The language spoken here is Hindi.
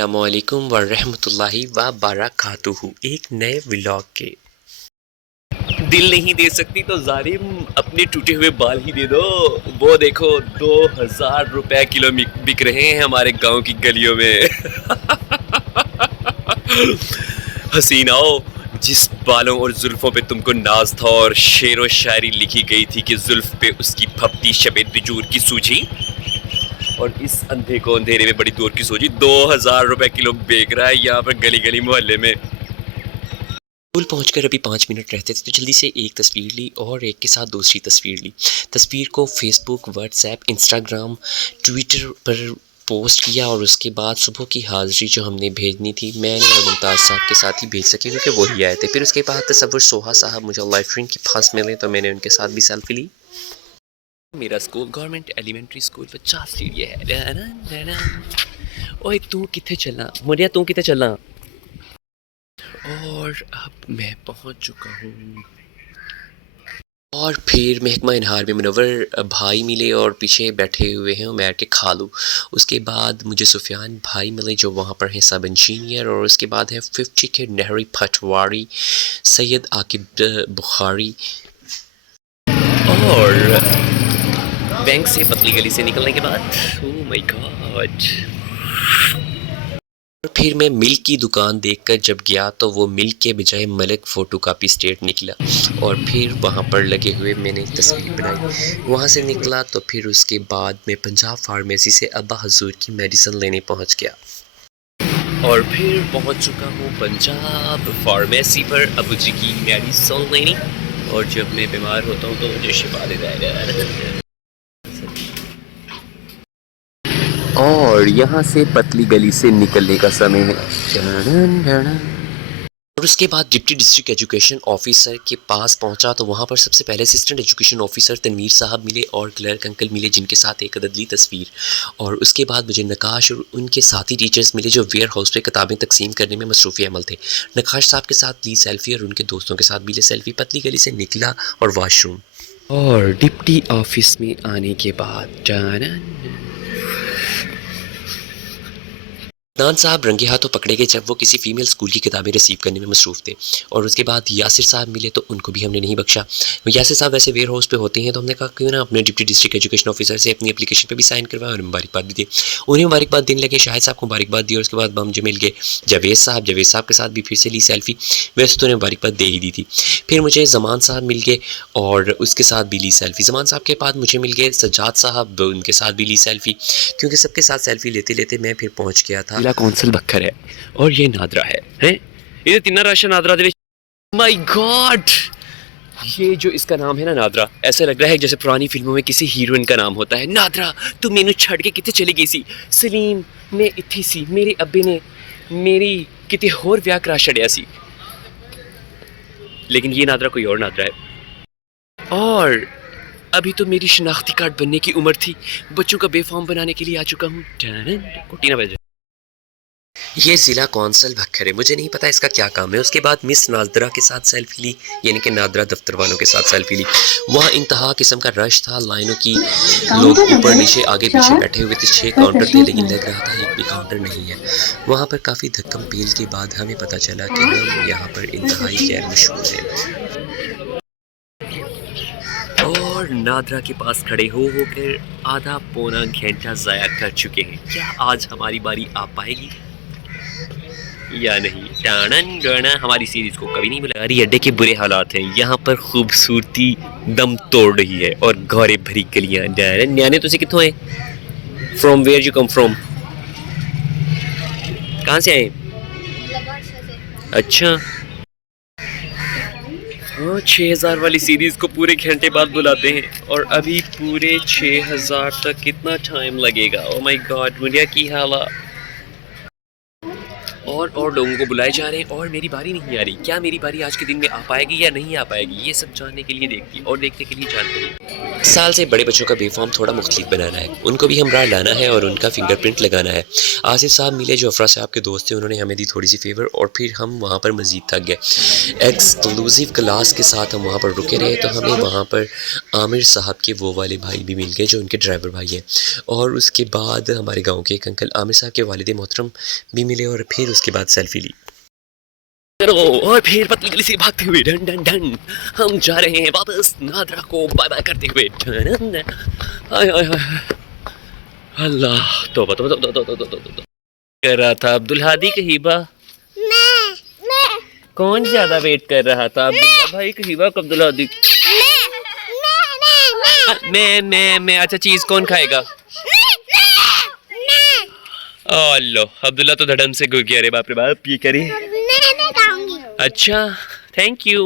अस्सलामुअलैकुम वरहमतुल्लाहि व बरकातुहू। एक नए व्लॉग के दिल नहीं दे सकती तो जालिम अपने टूटे हुए बाल ही दे दो। वो देखो 2000 रुपए किलो बिक रहे हैं हमारे गांव की गलियों में। हसीनाओ, जिस बालों और जुल्फों पे तुमको नाज था और शेर व शायरी लिखी गई थी कि जुल्फ पे उसकी फपती शबे दुजूर की सूझी, और इस अंधे को अंधेरे में बड़ी दूर की सोची 2000 रुपए किलो बेच रहा है यहाँ पर गली गली मोहल्ले में। स्कूल पहुंचकर अभी 5 मिनट रहते थे तो जल्दी से एक तस्वीर ली और एक के साथ दूसरी तस्वीर ली। तस्वीर को फेसबुक, व्हाट्सएप, इंस्टाग्राम, ट्विटर पर पोस्ट किया और उसके बाद सुबह की हाज़िरी जो हमने भेजनी थी मैंने और मुमताज़ साहब के साथ ही भेज सके क्योंकि वही आए थे। फिर उसके बाद तसव्वुर सोहा साहब मुझे लाइफ फ्रेंड के पास मिले तो मैंने उनके साथ भी सेल्फी ली। मेरा स्कूल गवर्नमेंट एलिमेंट्री स्कूल 50 सीढ़ी है। ओए तू किथे चलना मुड़िया, तू किथे चलना। और अब मैं पहुंच चुका हूँ। और फिर महकमा इनहार में मुनव्वर भाई मिले और पीछे बैठे हुए हैं बैठ के खा लूँ। उसके बाद मुझे सुफियान भाई मिले जो वहाँ पर हैं सब इंजीनियर, और उसके बाद है 50 के नहरी पटवारी सैयद आकिब बुखारी। और बैंक से पतली गली से निकलने के बाद ओह माय गॉड, और फिर मैं मिल्क की दुकान देखकर जब गया तो वो मिल्क के बजाय मलिक फ़ोटोकॉपी स्टेट निकला, और फिर वहाँ पर लगे हुए मैंने एक तस्वीर बनाई। वहाँ से निकला तो फिर उसके बाद मैं पंजाब फार्मेसी से अब्बा हजूर की मेडिसिन लेने पहुँच गया, और फिर पहुँच चुका हूँ पंजाब फार्मेसी पर अबू जी की मेडिसिन लेने। और जब मैं बीमार होता हूँ तो मुझे शिफा दे जाएगा। और यहाँ से पतली गली से निकलने का समय है। और उसके बाद डिप्टी डिस्ट्रिक्ट एजुकेशन ऑफिसर के पास पहुंचा तो वहाँ पर सबसे पहले असिस्टेंट एजुकेशन ऑफिसर तनवीर साहब मिले और क्लर्क अंकल मिले जिनके साथ एक अदद ली तस्वीर। और उसके बाद मुझे नकाश और उनके साथी टीचर्स मिले जो वेयर हाउस पे किताबें तकसीम करने में मसरूफ़ी अमल थे। नकाश साहब के साथ ली सेल्फ़ी और उनके दोस्तों के साथ भी ली सेल्फ़ी। पतली गली से निकला और वाशरूम, और डिप्टी ऑफिस में आने के बाद अदनान साहब रंगे हाथों पकड़े गए जब वो किसी फीमेल स्कूल की किताबें रिसीव करने में मसरूफ़ थे। और उसके बाद यासिर साहब मिले तो उनको भी हमने नहीं बख्शा। यासिर साहब वैसे वेयर हाउस पे होते हैं तो हमने कहा क्यों ना अपने डिप्टी डिस्ट्रिक्ट एजुकेशन ऑफिसर से अपनी एप्लीकेशन पे भी साइन करवाएं और मुबारकबाद भी दी। उन्हें मुबारकबाद देने लगे, शाहिद साहब को मुबारकबाद दी और उसके बाद हम जो मिल गए जावेद साहब के साथ भी फिर से ली सेल्फ़ी। वैसे तो उन्हें मुबारकबाद दे ही दी थी। फिर मुझे ज़मान साहब मिल गए और उसके साथ भी ली सेल्फ़ी। ज़मान साहब के बाद मुझे मिल गए सज्जाद साहब, उनके साथ भी ली सेल्फ़ी। क्योंकि सबके साथ सेल्फ़ी लेते लेते मैं फिर पहुँच गया था। जिला कौंसल बखर है और ये नादरा है ये तीनों ration NADRA they. My God, ये जो इसका नाम है ना नादरा, ऐसा लग रहा है जैसे पुरानी फिल्मों में किसी हीरोइन का नाम होता है। नादरा तू मैनू छड़ के कितने चली गई सी। सलीम मैं इत्थे सी, मेरे अब्बे ने मेरी किते होर ब्याह करा छड़िया सी। लेकिन ये नादरा कोई और नादरा है। और अभी तो मेरी शनाख्ती कार्ड बनने की उम्र थी, बच्चों का बेफॉर्म बनाने के लिए आ चुका हूँ। ये ज़िला कौंसल भक्खर है, मुझे नहीं पता इसका क्या काम है। उसके बाद मिस नादरा के साथ सेल्फ़ी ली, यानी कि नादरा दफ्तर वालों के साथ सेल्फ़ी ली। वहाँ इंतहा किस्म का रश था, लाइनों की लोग ऊपर नीचे आगे पीछे बैठे हुए थे। 6 काउंटर थे लेकिन लग रहा था एक भी काउंटर नहीं है। वहाँ पर काफ़ी धक्कम पेल के बाद हमें पता चला कि हम यहाँ पर इंतहाई गैर मशहूर हैं। और नादरा के पास खड़े होकर आधा पौना घंटा ज़ाया कर चुके हैं। क्या आज हमारी बारी आ पाएगी या नहीं? टाणन हमारी सीरीज को कभी नहीं बुला रही। अड्डे के बुरे हालात हैं, यहाँ पर खूबसूरती दम तोड़ रही है और घोरे भरी गलियाँ। न्याने तुझे कितों है? From where you come from? कहाँ से आए? अच्छा हाँ, 6000 वाली सीरीज को पूरे घंटे बाद बुलाते हैं और अभी पूरे 6000 तक कितना टाइम लगेगा? ओ माय गॉड, मुझे की हालत। और लोगों को बुलाए जा रहे हैं और मेरी बारी नहीं आ रही। क्या मेरी बारी आज के दिन में आ पाएगी या नहीं आ पाएगी, ये सब जानने के लिए देखती और देखने के लिए जानकारी। साल से बड़े बच्चों का बेफॉर्म थोड़ा मुख्तलिफ बनाना है, उनको भी हम राह लाना है और उनका फिंगरप्रिंट लगाना है। आसिफ साहब मिले जो अफरा साहब के दोस्त थे, उन्होंने हमें दी थोड़ी सी फेवर और फिर हम वहाँ पर मज़ीद थक गए। एक्सक्लूसिव क्लास के साथ हम वहाँ पर रुके रहे तो हमें वहाँ पर आमिर साहब के वो वाले भाई भी मिल गए जो उनके ड्राइवर भाई हैं। और उसके बाद हमारे गाँव के एक अंकल आमिर साहब के वालिद मोहतरम भी मिले और फिर उसके बाद सेल्फी ली और फिर पतली गली से भागते हुए ढन ढन ढन हम जा रहे हैं वापस नादरा को बाय बाय करते हुए। हाय हाय हाय अल्लाह तौबा तौबा तौबा तौबा तौबा तौबा कर रहा था अब्दुल हादी की हिबा। मैं कौन ज्यादा वेट कर रहा था, अब्दुल्ला भाई की हिबा का अब्दुल हादी? मैं अच्छा चीज कौन खाएगा? लो अब्दुल्ला तो धड़म से गुड़ गया रे बाप रे बाप, ये करे। मैं खाऊंगी। अच्छा थैंक यू।